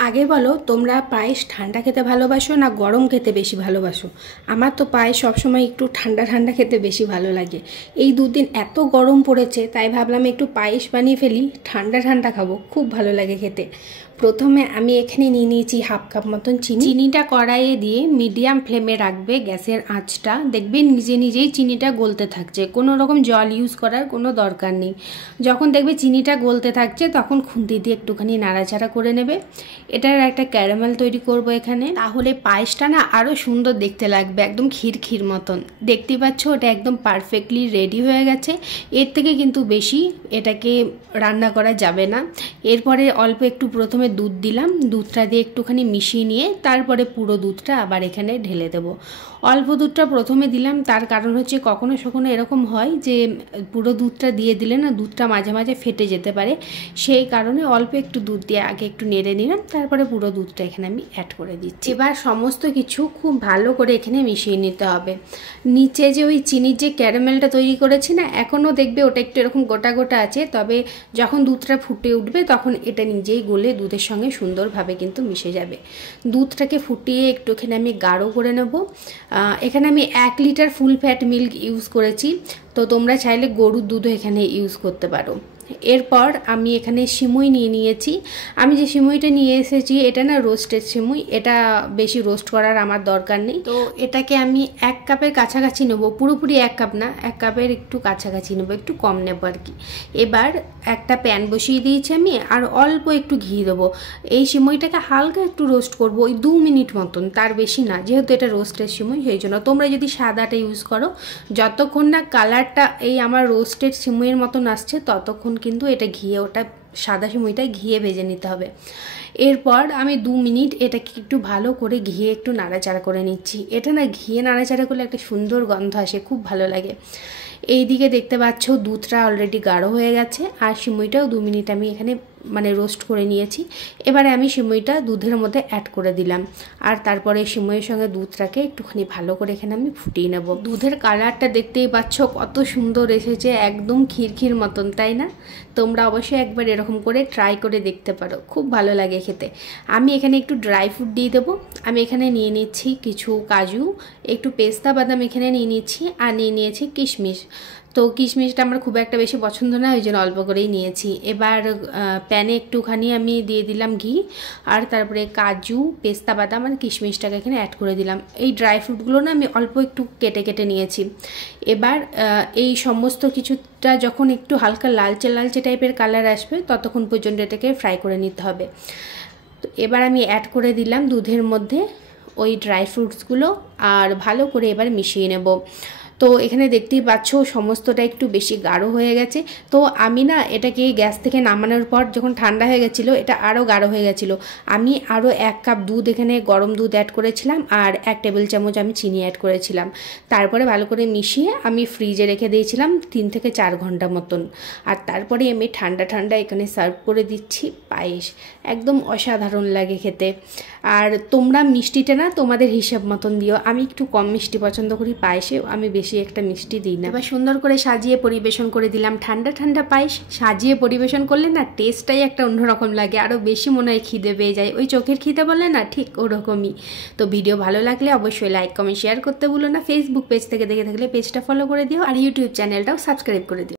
আগে বলো তোমরা পায়েস ঠান্ডা খেতে ভালোবাসো না গরম খেতে বেশি ভালোবাসো? আমার তো পায়েস সবসময় একটু ঠান্ডা ঠান্ডা খেতে বেশি ভালো লাগে। এই দুদিন এত গরম পড়েছে, তাই ভাবলাম একটু পায়েস বানিয়ে ফেলি, ঠান্ডা ঠান্ডা খাবো, খুব ভালো লাগে খেতে। প্রথমে আমি এখানে নিয়ে নিয়েছি হাফ কাপ মতন চিনি। চিনিটা কড়াইয়ে দিয়ে মিডিয়াম ফ্লেমে রাখবে গ্যাসের আঁচটা, দেখবে নিজে নিজেই চিনিটা গলতে থাকছে, কোনো রকম জল ইউজ করার কোনো দরকার নেই। যখন দেখবে চিনিটা গলতে থাকছে তখন খুন্তি দিয়ে একটুখানি নাড়াচাড়া করে নেবে। এটার একটা ক্যারামেল তৈরি করব এখানে, তাহলে পায়েসটা না আরও সুন্দর দেখতে লাগবে, একদম ক্ষীর ক্ষীর মতন। দেখতে পাচ্ছ ওটা একদম পারফেক্টলি রেডি হয়ে গেছে। এর থেকে কিন্তু বেশি এটাকে রান্না করা যাবে না। এরপরে অল্প একটু প্রথমে দুধ দিলাম, দুধটা দিয়ে একটুখানি মিশিয়ে নিয়ে তারপরে পুরো দুধটা আবার এখানে ঢেলে দেব। অল্প দুধটা প্রথমে দিলাম, তার কারণ হচ্ছে কখনো সখনো এরকম হয় যে পুরো দুধটা দিয়ে দিলে না দুধটা মাঝে মাঝে ফেটে যেতে পারে, সেই কারণে অল্প একটু দুধ দিয়ে আগে একটু নেড়ে নিলাম, তারপরে পুরো দুধটা এখানে আমি অ্যাড করে দিচ্ছি। এবার সমস্ত কিছু খুব ভালো করে এখানে মিশিয়ে নিতে হবে। নিচে যে ওই চিনির যে ক্যারামেলটা তৈরি করেছি না, এখনও দেখবে ওটা একটু এরকম গোটা গোটা আছে, তবে যখন দুধটা ফুটে উঠবে তখন এটা নিজেই গলে দুধের সঙ্গে সুন্দরভাবে কিন্তু মিশে যাবে। দুধটাকে ফুটিয়ে একটুখানি আমি গাঢ় করে নেব। এখানে আমি 1 litre full fat milk use করেছি, তো তোমরা চাইলে গরুর দুধও এখানে ইউজ করতে পারো। এরপর আমি এখানে সিমুই নিয়ে নিয়েছি। আমি যে সিমুইটা নিয়ে এসেছি এটা না রোস্টেড সিমুই, এটা বেশি রোস্ট করার আমার দরকার নেই। তো এটাকে আমি 1 কাপের কাছাকাছি নেব, পুরোপুরি 1 কাপ না, 1 কাপের একটু কাছাকাছি নেব, একটু কম নেব আর কি। এবার একটা প্যান বসিয়ে দিয়েছি আমি, আর অল্প একটু ঘি দেবো। এই সিমুইটাকে হালকা একটু রোস্ট করবো, ওই 2 মিনিট মতন, তার বেশি না, যেহেতু এটা রোস্টেড সিমুই সেই জন্য। তোমরা যদি সাদাটা ইউজ করো, যতক্ষণ না কালারটা এই আমার রোস্টেড সিমুইয়ের মতন আসছে ততক্ষণ কিন্তু এটা ঘিয়ে, ওটা সাদা সিমুইটা ঘিয়ে ভেজে নিতে হবে। এরপর আমি 2 মিনিট এটাকে একটু ভালো করে ঘিয়ে একটু নাড়াচাড়া করে নিচ্ছি। এটা না ঘিয়ে নাড়াচাড়া করলে একটা সুন্দর গন্ধ আসে, খুব ভালো লাগে। এই দিকে দেখতে পাচ্ছ দুধটা অলরেডি গাঢ় হয়ে গেছে, আর সিমুইটাও 2 মিনিট আমি এখানে রোস্ট করে নিয়েছি। এবারে আমি সিমুইটা দুধের মধ্যে অ্যাড করে দিলাম, আর তারপরে সিমুইয়ের সঙ্গে দুধটাকে একটুখানি ভালো করে এখানে আমি ফুটিয়ে নেব। দুধের কালারটা দেখতেই পাচ্ছ কত সুন্দর এসেছে, একদম ক্ষীর ক্ষীর মতন, তাই না? তোমরা অবশ্যই একবার এরকম করে ট্রাই করে দেখতে পারো, খুব ভালো লাগে খেতে। আমি এখানে একটু ড্রাই ফ্রুট দিয়ে দেবো। আমি এখানে নিয়ে নিচ্ছি কিছু কাজু, একটু পেস্তা বাদাম এখানে নিয়ে নিচ্ছি, আর নিয়ে নিয়েছি কিশমিশ। তো কিশমিশটা আমার খুব একটা বেশি পছন্দ না, ওই জন্য অল্প করেই নিয়েছি। এবার প্যানে একটুখানি আমি দিয়ে দিলাম ঘি, আর তারপরে কাজু, পেস্তা বাদাম আর কিশমিশটাকে এখানে অ্যাড করে দিলাম। এই ড্রাই ফ্রুটগুলো না আমি অল্প একটু কেটে কেটে নিয়েছি। এবার এই সমস্ত কিছুটা যখন একটু হালকা লালচে লালচে টাইপের কালার আসবে ততক্ষণ পর্যন্ত এটাকে ফ্রাই করে নিতে হবে। তো এবার আমি অ্যাড করে দিলাম দুধের মধ্যে ওই ড্রাই ফ্রুটসগুলো, আর ভালো করে এবার মিশিয়ে নেব। তো এখানে দেখতেই পাচ্ছ সমস্তটা একটু বেশি গাঢ় হয়ে গেছে। তো আমি না এটাকে গ্যাস থেকে নামানোর পর যখন ঠান্ডা হয়ে গেছিলো, এটা আরও গাঢ় হয়ে গেছিলো। আমি আরও 1 কাপ দুধ এখানে গরম দুধ অ্যাড করেছিলাম, আর 1 টেবিল চামচ আমি চিনি অ্যাড করেছিলাম। তারপরে ভালো করে মিশিয়ে আমি ফ্রিজে রেখে দিয়েছিলাম 3 থেকে 4 ঘন্টা মতন। আর তারপরে আমি ঠান্ডা ঠান্ডা এখানে সার্ভ করে দিচ্ছি পায়েস। একদম অসাধারণ লাগে খেতে। আর তোমরা মিষ্টিটা না তোমাদের হিসাব মতন দিও, আমি একটু কম মিষ্টি পছন্দ করি পায়েসে, আমি বেশি একটা মিষ্টি দিই না। এবার সুন্দর করে সাজিয়ে পরিবেশন করে দিলাম ঠান্ডা ঠান্ডা পায়েস। সাজিয়ে পরিবেশন করলে না টেস্টটাই একটা অন্যরকম লাগে, আরও বেশি মনে হয় খিদে পেয়ে যায়, ওই চোখের খিদে বলে না, ঠিক ওরকমই। তো ভিডিও ভালো লাগলে অবশ্যই লাইক কমেন্ট শেয়ার করতে ভুলো না। ফেসবুক পেজ থেকে দেখে থাকলে পেজটা ফলো করে দিও, আর ইউটিউব চ্যানেলটাও সাবস্ক্রাইব করে দিও।